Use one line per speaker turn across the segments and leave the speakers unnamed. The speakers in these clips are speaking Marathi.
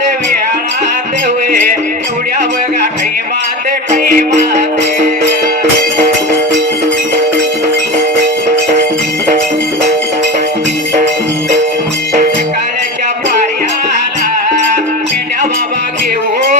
वेळात वेळात वे एवढ्या घेऊ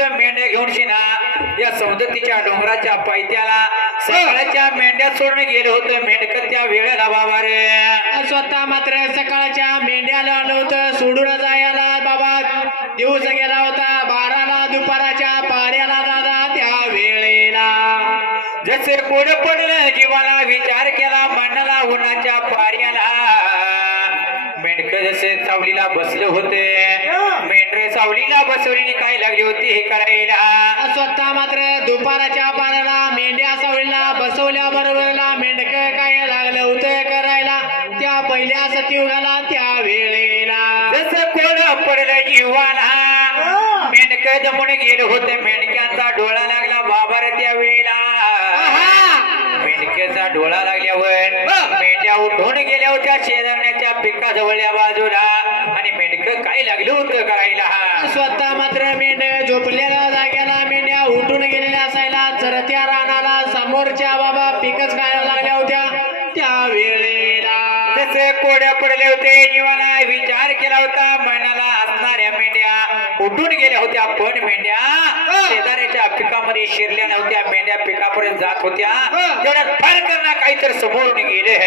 मेंढ्या घेऊन शिना. या सौंदतीच्या डोंगराच्या पायथ्याला सकाळच्या मेंढ्या सोडून गेलं होतं. मेंढक त्या वेळेला बाबा रे.
स्वतः मात्र सकाळच्या मेंढ्याला आलं होतं. सोडून जायला बाबा दिवस गेला होता. बाराला दुपाराच्या पाड्याला दादा त्या वेळेला.
जसे कोड पडलं जीवाला विचार केला. मनाला उन्हाच्या पाऱ्याला जसे सावलीला बसले होते. मेंढरे सावलीला बसवलेली काय लागली होती हे करायला
स्वतः मात्र दुपाराच्या पाण्याला मेंढ्या सावळीला बसवल्या बरोबरला मेंढक काय लागलं होतं करायला? त्या पहिल्या सतीयुगाला त्या वेळेला.
जसं कोड पडलं जीवाला मेंढक जमून गेलं होतं. मेंढक्यांचा डोळा लागला बाबार त्या वेळेला. मेंढक्याचा डोळा बाजूला आणि मेंढक काय लागलं होतं करायला
स्वतः मात्र मेंढ झोपलेल्या जाग्याला मेंढ्या उठून गेलेल्या असायला. चरत्या रानाला समोरच्या बाबा पिकच खायला लागल्या होत्या. त्या वेळेला
जसे कोड्या पडले होते. जीवाला विचार केला होता. मनाला असणाऱ्या मेंढ्या उठून गेल्या होत्या. पण मेंढ्या शेजाऱ्याच्या पिकामध्ये शिरल्या नव्हत्या. मेंढ्या पिकापर्यंत जात होत्या. तेवढ्यात फरकांना काहीतरी समोरून गेले.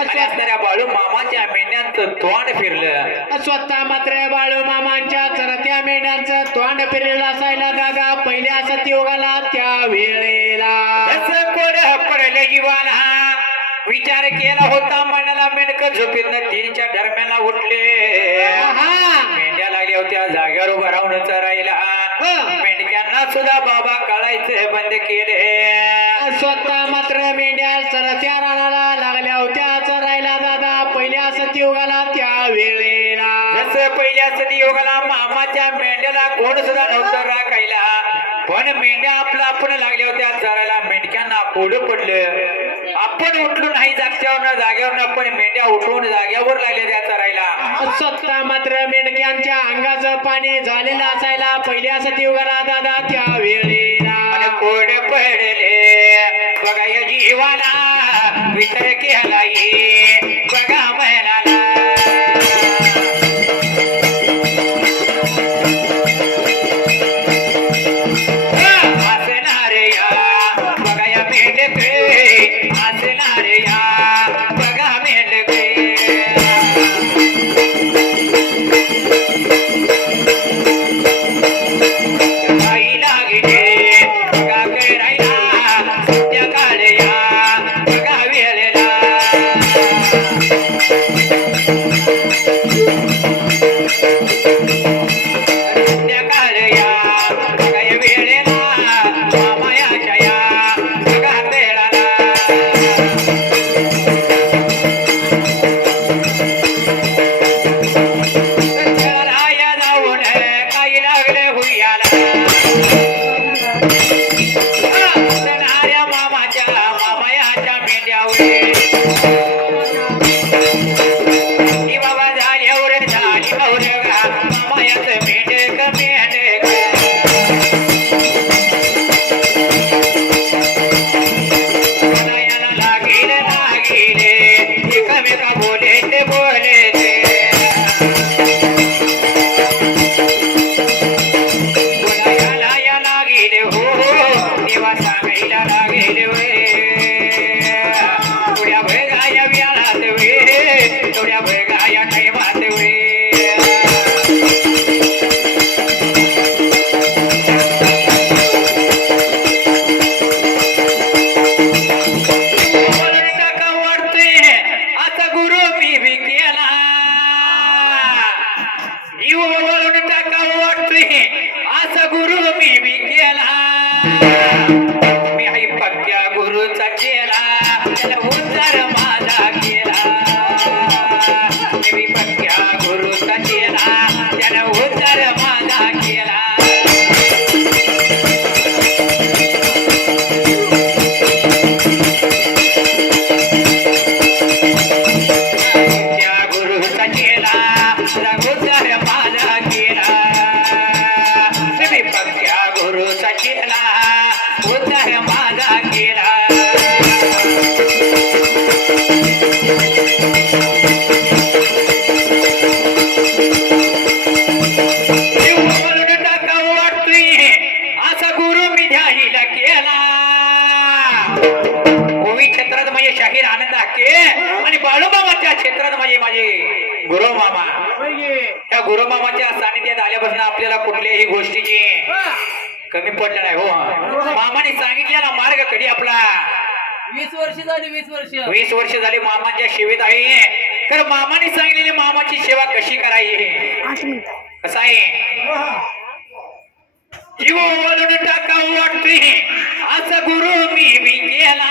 असणाऱ्या बाळू मामाच्या मेंढ्यांचं तोंड फिरलं.
स्वतः मात्र बाळू मामांच्या चरत्या मेंढ्यांचं तोंड फिरलेलं असायला दादा पहिल्या सतयुगाला त्या वेळेला.
जसं कोड्या पडले जीवाला? विचार केला होता मनाला मेंढक झोपेत तीनच्या दरम्याला उठले. मेंढ्या लागल्या होत्या जागेवर उभा राहून चरायला. मेंढक्यांना सुद्धा बाबा काढायचं बंद केले.
स्वतः मात्र मेंढ्या चरत्या रानाला लागल्या पहिल्या सतयुगाला त्या वेळेला.
असं पहिल्या सतयुगाला मामाच्या मेंढ्याला कोण सुद्धा नव्हतं राखायला पण मेंढ्या आपला आपण लागल्या होत्या चरायला. मेंढक्यांना कोड पडलं. आपण उठलो नाही जागच्यावर जाग्यावर पण मेंढ्या उठून जाग्यावर लागल्या त्या चरायला.
सत्ता मात्र मेंढक्यांच्या अंगाचं पाणी झालेलं असायला पहिल्या सतयुगाला दादा त्या वेळेला.
कोड पडले. बघा या जीवाला विचार केला i'm gonna be taking a कवी क्षेत्रात माझे शाहीर आनंद हाके आणि बाळूमामाच्या क्षेत्रात माझे माझे गुरुमामा. त्या गुरुमामाच्या सानिध्यात आल्यापासून आपल्याला कुठल्याही गोष्टीची कमी पडलं नाही हो मामाने सांगितलेला मार्ग कधी आपला?
वीस वर्ष झाली वीस वर्ष.
वीस वर्ष झाली मामाच्या सेवेत आहे. तर मामाने सांगितलेली मामाची सेवा कशी करायची? कसं आहे? जीव टाका वाटते असा गुरु मी मी गेला